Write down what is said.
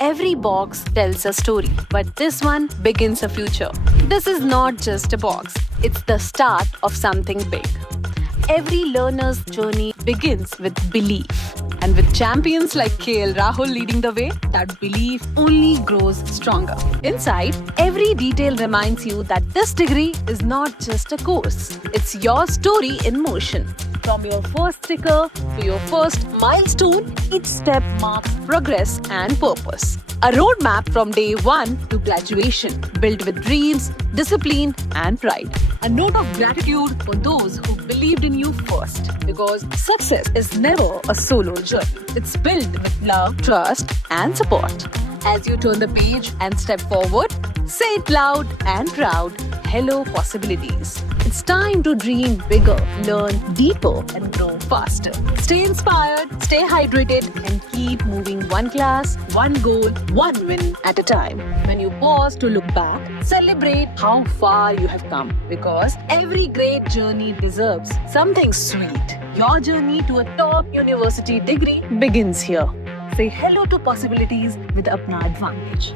Every box tells a story, but this one begins a future. This is not just a box, it's the start of something big. Every learner's journey begins with belief. And with champions like KL Rahul leading the way, that belief only grows stronger. Inside, every detail reminds you that this degree is not just a course. It's your story in motion. From your first sticker to your first milestone, each step marks progress and purpose. A roadmap from day one to graduation, built with dreams, discipline, and pride. A note of gratitude for those who believed in you first. Because success is never a solo journey. It's built with love, trust, and support. As you turn the page and step forward, say it loud and proud. Hello, possibilities. It's time to dream bigger, learn deeper, and grow faster. Stay inspired, stay hydrated, and keep moving one class, one goal, one win at a time. When you pause to look back, celebrate how far you have come. Because every great journey deserves something sweet. Your journey to a top university degree begins here. Say hello to possibilities with Apna Advantage.